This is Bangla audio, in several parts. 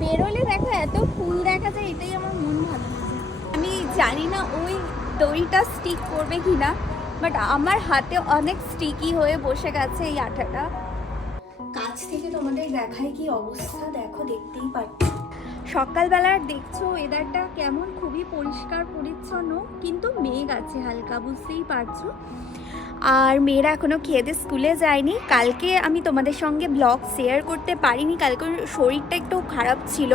বেরোলে দেখো এত ফুল দেখা যায়, এটাই আমার মন ভালো লাগে। আমি জানি না ওই দড়িটা স্টিক করবে কিনা, বাট আমার হাতে অনেক স্টিকি হয়ে বসে গেছে এই আঠাটা। কাছ থেকে তোমাদের দেখায় কি অবস্থা, দেখো দেখতেই পাচ্ছ। সকালবেলার দেখছো ওয়েদারটা কেমন, খুবই পরিষ্কার পরিচ্ছন্ন, কিন্তু মেঘ আছে হালকা, বুঝতেই পারছো। আর মেয়েরা এখনও খেয়ে দিয়ে স্কুলে যায়নি। কালকে আমি তোমাদের সঙ্গে ব্লগ শেয়ার করতে পারিনি, কালকে শরীরটা একটু খারাপ ছিল,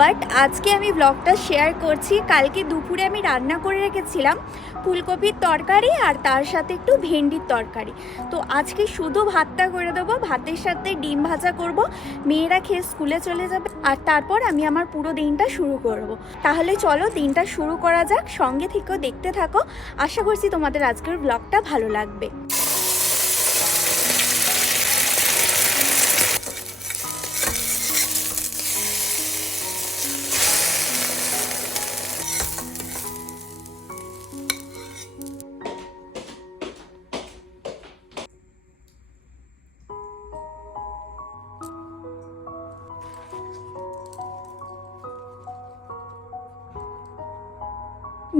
বাট আজকে আমি ব্লগটা শেয়ার করছি। কালকে দুপুরে আমি রান্না করে রেখেছিলাম ফুলকপির তরকারি আর তার সাথে একটু ভেন্ডির তরকারি। তো আজকে শুধু ভাতটা করে দেবো, ভাতের সাথে ডিম ভাজা করব, মেয়েরা খেয়ে স্কুলে চলে যাবে, আর তারপর আমি আমার পুরো দিনটা শুরু করব। তাহলে চলো দিনটা শুরু করা যাক, সঙ্গে থেকেও দেখতে থাকো। আশা করছি তোমাদের আজকের ব্লগটা ভালো লাগবে।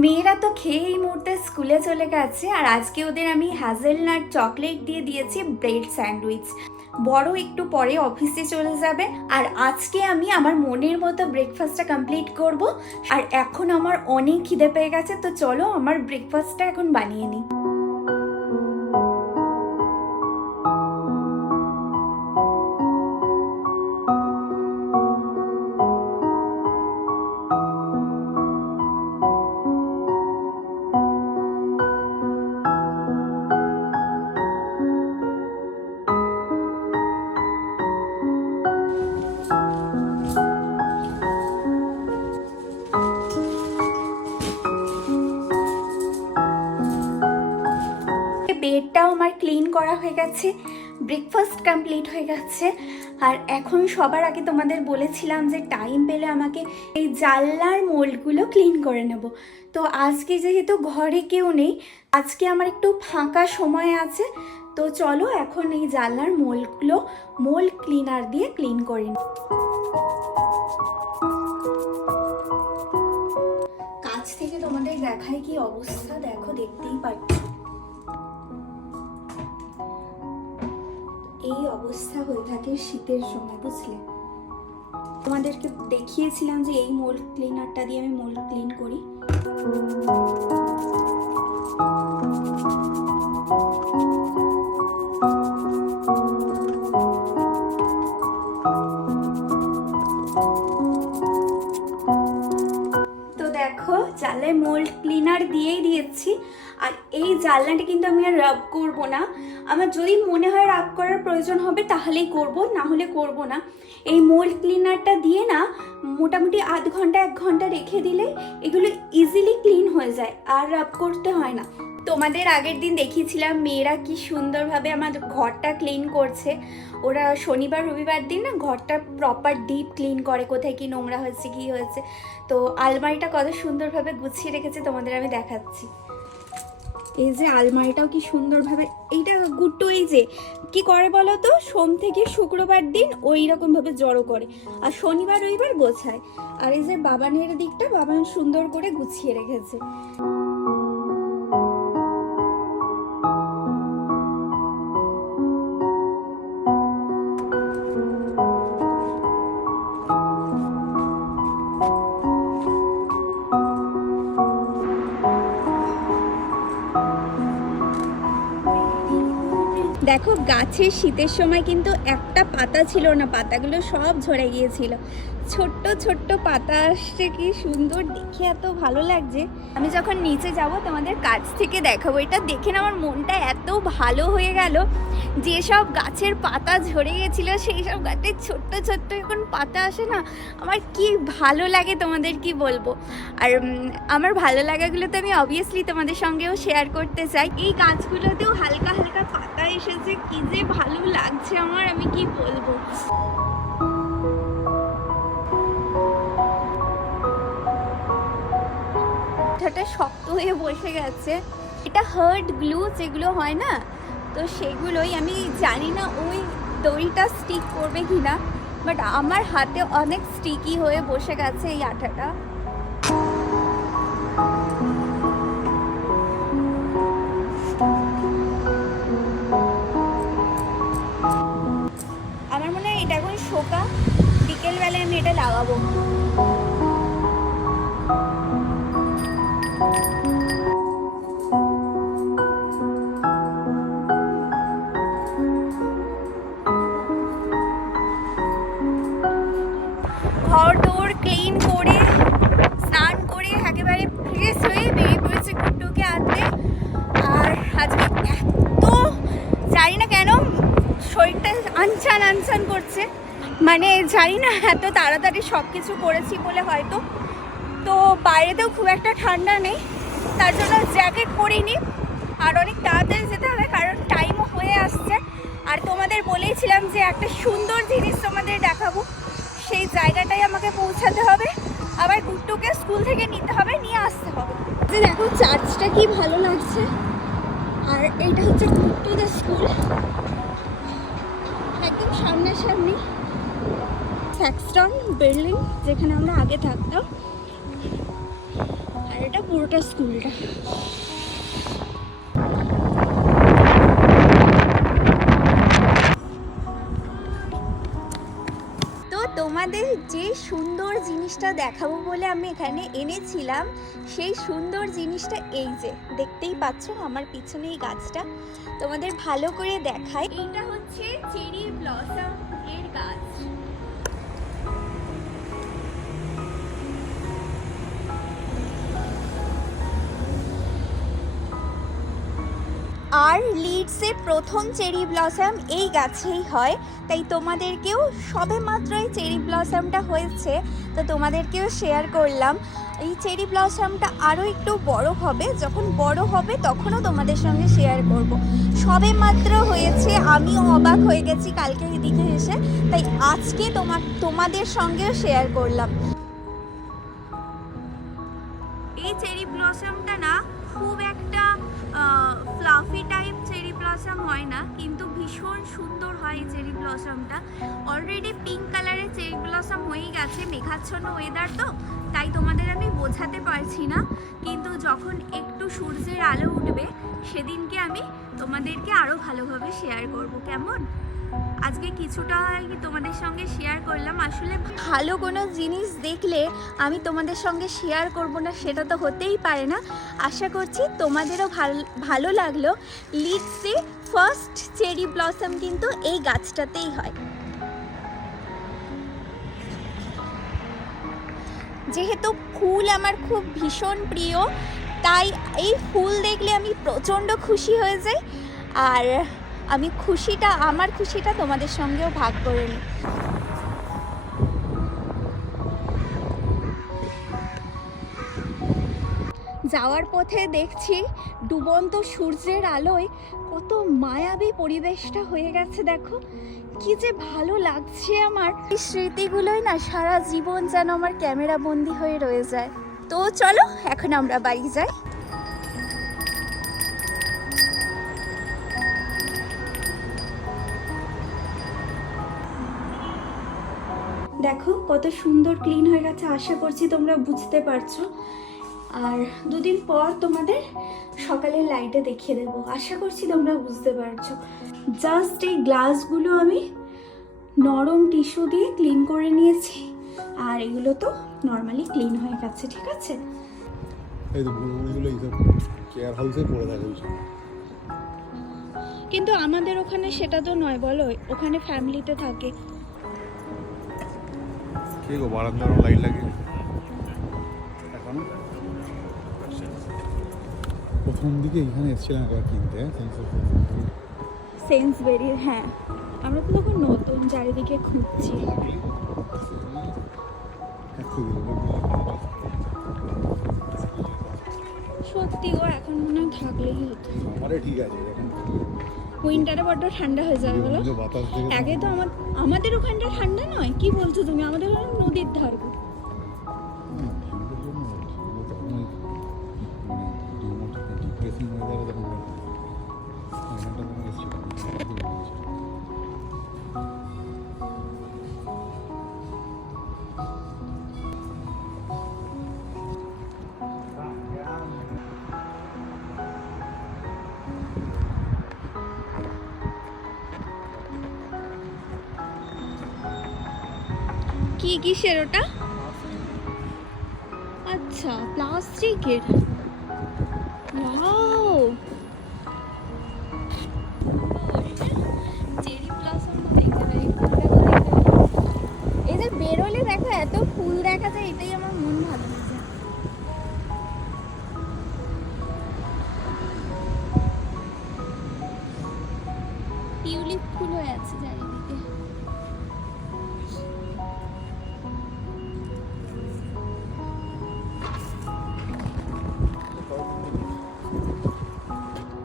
মেয়েরা তো খেয়ে এই মুহূর্তে স্কুলে চলে গেছে, আর আজকে ওদের আমি হ্যাজেলনাট চকলেট দিয়ে দিয়েছি ব্রেড স্যান্ডউইচ। বড় একটু পরে অফিসে চলে যাবে, আর আজকে আমি আমার মনের মতো ব্রেকফাস্টটা কমপ্লিট করব। আর এখন আমার অনেক খিদে পেয়ে গেছে, তো চলো আমার ব্রেকফাস্টটা এখন বানিয়ে নিই। বেডটাও আমার ক্লিন করা হয়ে গেছে, ব্রেকফাস্ট কমপ্লিট হয়ে গেছে। আর এখন সবার আগে তোমাদের বলেছিলাম যে টাইম পেলে আমাকে এই জানলার মোল্ডগুলো ক্লিন করে নেব। তো আজকে যেহেতু ঘরে কেউ নেই, আজকে আমার একটু ফাঁকা সময় আছে, তো চলো এখন এই জানলার মোল্ডগুলো মোল্ড ক্লিনার দিয়ে ক্লিন করে নিই। কাছ থেকে তোমাদের দেখায় কি অবস্থা, দেখো দেখতেই পাচ্ছ। এই অবস্থা হয়ে থাকে শীতের সময়, বুঝলে। তোমাদেরকে দেখিয়েছিলাম যে এই মোল্ড ক্লিনারটা দিয়ে আমি মোল্ড ক্লিন করি। তো দেখো জানলায় মোল্ড ক্লিনার দিয়েই দিয়েছি, আর এই জানলাটা কিন্তু আমি আর রাব করবো না। আমার যদি মনে হয় রাব করার প্রয়োজন হবে তাহলেই করব, না হলে করব না। এই মোল্ড ক্লিনারটা দিয়ে না মোটামুটি আধ ঘন্টা 1 ঘন্টা রেখে দিলে এগুলো ইজিলি ক্লিন হয়ে যায়, আর রাব করতে হয় না। তোমাদের আগের দিন দেখিয়েছিলাম মেয়েরা কি সুন্দরভাবে আমার ঘরটা ক্লিন করছে। ওরা শনিবার রবিবার দিন না ঘরটা প্রপার ডিপ ক্লিন করে, কোথায় কি নোংরা হয়েছে কি হয়েছে। তো আলমারিটা কত সুন্দরভাবে গুছিয়ে রেখেছে তোমাদের আমি দেখাচ্ছি। এই যে আলমারিটাও কি সুন্দরভাবে, এইটা গুট্টু এই যে কি করে বলো তো, সোম থেকে শুক্রবার দিন ওই রকম ভাবে জড়ো করে, আর শনিবার রবিবার গোছায়। আর এই যে বাবানের দিকটা বাবান সুন্দর করে গুছিয়ে রেখেছে। দেখো গাছের শীতের সময় কিন্তু একটা পাতা ছিল না, পাতাগুলো সব ঝরে গিয়েছিল। ছোট্ট ছোট্ট পাতা আসছে, কি সুন্দর দেখে, এত ভালো লাগছে। আমি যখন নিচে যাব তোমাদের কাছ থেকে দেখাবো। এটা দেখে না আমার মনটা এত ভালো হয়ে গেল। যেসব গাছের পাতা ঝরে গেছিলো সেই সব গাছের ছোট্ট ছোট্ট এখন পাতা আসে না, আমার কি ভালো লাগে তোমাদের কি বলবো। আর আমার ভালো লাগাগুলো তো আমি অবভিয়াসলি তোমাদের সঙ্গেও শেয়ার করতে চাই। এই গাছগুলোতেও হালকা হালকা পাতা এসেছে, কি যে ভালো লাগছে আমার, আমি কি বলবো। এটা শক্ত হয়ে বসে গেছে, এটা হার্ড গ্লু যেগুলো হয় না, তো সেগুলোই। আমি জানি না ওই দড়িটা স্টিক করবে কিনা, বাট আমার হাতে অনেক স্টিকি হয়ে বসে গেছে এই আঠাটা। আমার মনে হয় এটা এখন শোকা, বিকেলবেলায় আমি এটা লাগাবো। ঘর টোর ক্লিন করে স্নান করে একেবারে ফ্রেশ হয়ে বেরিয়ে পড়েছে গুড্ডুকে আনতে। আর আজকে এত জানি না কেন শরীরটা আনছান আনছান করছে, মানে জানি না এত তাড়াতাড়ি সব কিছু করেছি বলে হয়তো। তো বাইরেতেও খুব একটা ঠান্ডা নেই, তার জন্য জ্যাকেট পরিনি। আর অনেক তাড়াতাড়ি যেতে হবে কারণ টাইমও হয়ে আসছে। আর তোমাদের বলেইছিলাম যে একটা সুন্দর জিনিস তোমাদের দেখাবো, সেই জায়গাটাই আমাকে পৌঁছাতে হবে। আবার গুড্ডুকে স্কুল থেকে নিতে হবে, নিয়ে আসতে হবে। যে দেখো চার্চটা কি ভালো লাগছে। আর এইটা হচ্ছে গুড্ডুদের স্কুল, একদম সামনাসামনি স্যাক্সটন বিল্ডিং যেখানে আমরা আগে থাকতাম। আর এটা পুরোটা স্কুলটা। তোমাদের যে সুন্দর জিনিসটা দেখাবো বলে আমি এখানে এনেছিলাম, সেই সুন্দর জিনিসটা এই যে দেখতেই পাচ্ছ আমার পিছনে এই গাছটা। তোমাদের ভালো করে দেখাই, এইটা হচ্ছে চেরি ব্লসম এর গাছ। আর লিডসে প্রথম চেরি ব্লসম এই গাছেই হয়, তাই তোমাদেরকেও সবে মাত্রই চেরি ব্লসমটা হয়েছে, তো তোমাদেরকেও শেয়ার করলাম। এই চেরি ব্লসমটা আরও একটু বড় হবে, যখন বড় হবে তখনও তোমাদের সঙ্গে শেয়ার করব। সবে মাত্র হয়েছে, আমিও অবাক হয়ে গেছি কালকে এদিকে এসে, তাই আজকে তোমাদের সঙ্গেও শেয়ার করলাম। এই চেরি ব্লসমটা না খুব একটা ফ্লাফি টাইপ চেরি ব্লসম হয় না, কিন্তু ভীষণ সুন্দর হয় এই চেরি ব্লসমটা। অলরেডি পিঙ্ক কালারের চেরি ব্লসম হয়ে গেছে, মেঘাচ্ছন্ন ওয়েদার তো তাই তোমাদের আমি বোঝাতে পারছি না, কিন্তু যখন একটু সূর্যের আলো উঠবে সেদিনকে আমি তোমাদেরকে আরও ভালোভাবে শেয়ার করব। কেমন আজকে কিছুটা তোমাদের সঙ্গে শেয়ার করলাম। আসলে ভালো কোনো জিনিস দেখলে আমি তোমাদের সঙ্গে শেয়ার করব না সেটা তো হতেই পারে না। আশা করছি তোমাদেরও ভালো লাগলো। লিডসে ফার্স্ট চেরি ব্লসম কিন্তু এই গাছটাতেই হয়। যেহেতু ফুল আমার খুব ভীষণ প্রিয়, তাই এই ফুল দেখলে আমি প্রচণ্ড খুশি হয়ে যাই। আর আমি আমার খুশিটা তোমাদের সঙ্গেও ভাগ করে নিই। যাওয়ার পথে দেখছি ডুবন্ত সূর্যের আলোয় কত মায়াবী পরিবেশটা হয়ে গেছে। দেখো কি যে ভালো লাগছে আমার। এই স্মৃতিগুলোই না সারা জীবন যেন আমার ক্যামেরা বন্দি হয়ে রয়ে যায়। তো চলো এখন আমরা বাড়ি যাই। দেখো কত সুন্দর ক্লিন হয়ে গেছে, আশা করছি তোমরা বুঝতে পারছো। আর দুদিন পর তোমাদের সকালের লাইটে দেখিয়ে দেবো, আশা করছি তোমরা বুঝতে পারছো। জাস্ট এই গ্লাসগুলো আমি নরম টিস্যু দিয়ে ক্লিন করে নিয়েছি, আর এগুলো তো নর্মালি ক্লিন হয়ে গেছে। ঠিক আছে, কিন্তু আমাদের ওখানে সেটা তো নয় বলো, ওখানে ফ্যামিলিতে থাকে। লাইট লাগে এখন। প্রথম দিকে এখানে এসেছিলাম একবার কিনতে, সেন্সবেরির। হ্যাঁ, আমরা তো তখন নতুন চারিদিকে খুঁজছি। সত্যি গো, এখন মনে হয় থাকলেই হতো। ঠিক আছে, উইন্টারে বড্ড ঠান্ডা হয়ে যায় বলো। আগে তো আমাদের ওখানটা ঠান্ডা নয়, কি বলছো তুমি? আমাদের ওখানে নদীর ধার। কি কিসের ওটা? আচ্ছা, প্লাস্টিকের। ওয়াও, চেরি ব্লসম দেখতে পাই। এদের বেরোলে দেখো এত ফুল দেখা যায়, এটাই আমার মন ভালো হয়ে যায়। টিউলিপ ফুল হয়ে আছে চারিদিকে।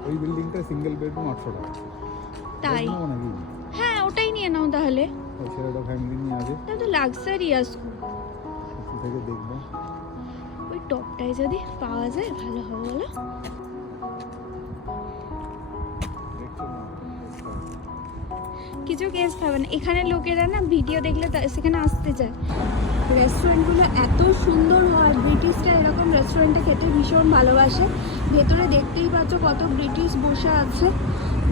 ওই বিল্ডিংটা সিঙ্গেল বেডরুম 800 টাকা। তাই? নেবো নাকি? হ্যাঁ, ওটাই নিয়ে নাও তাহলে। ওই ছেলেটা ফ্যামিলি নিয়ে আসে, এটা তো লাক্সারিয়াস। একটু থেকে দেখবো। ওই টপটাই যদি পাওয়া যায় ভালো হবে বলো। দেখছো না? কিছু কেস খাবে না, এখানে লোকেরা না ভিডিও দেখলে সেখানে আসতে চায়। রেস্টুরেন্টগুলো এত সুন্দর হয়, ব্রিটিশরা এরকম রেস্টুরেন্টে খেতে ভীষণ ভালোবাসে। ভেতরে দেখতেই পাচ্ছ কত ব্রিটিশ বসে আছে,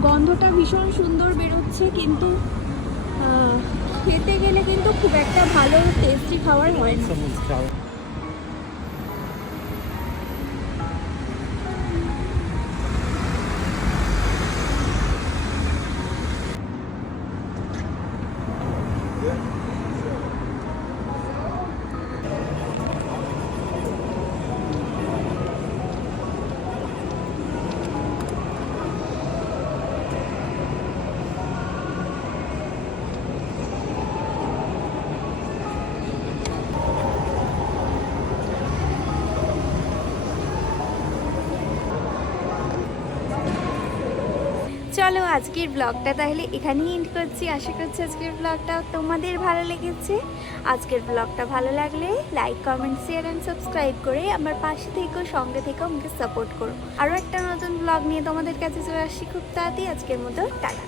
গন্ধটা ভীষণ সুন্দর বেরোচ্ছে, কিন্তু খেতে গেলে কিন্তু খুব একটা ভালো টেস্টি খাবার হয় না। চলো আজকের ব্লগটা তাহলে এখানেই এন্ড করছি। আশা করছি আজকের ব্লগটা তোমাদের ভালো লেগেছে। আজকের ব্লগটা ভালো লাগলে like, comment, share and subscribe করে আমার পাশে থেকো, সঙ্গে থেকো, আমাকে সাপোর্ট করো। আরও একটা নতুন ব্লগ নিয়ে তোমাদের কাছে চলে আসছি খুব তাড়াতাড়ি। আজকের মতো টাটা।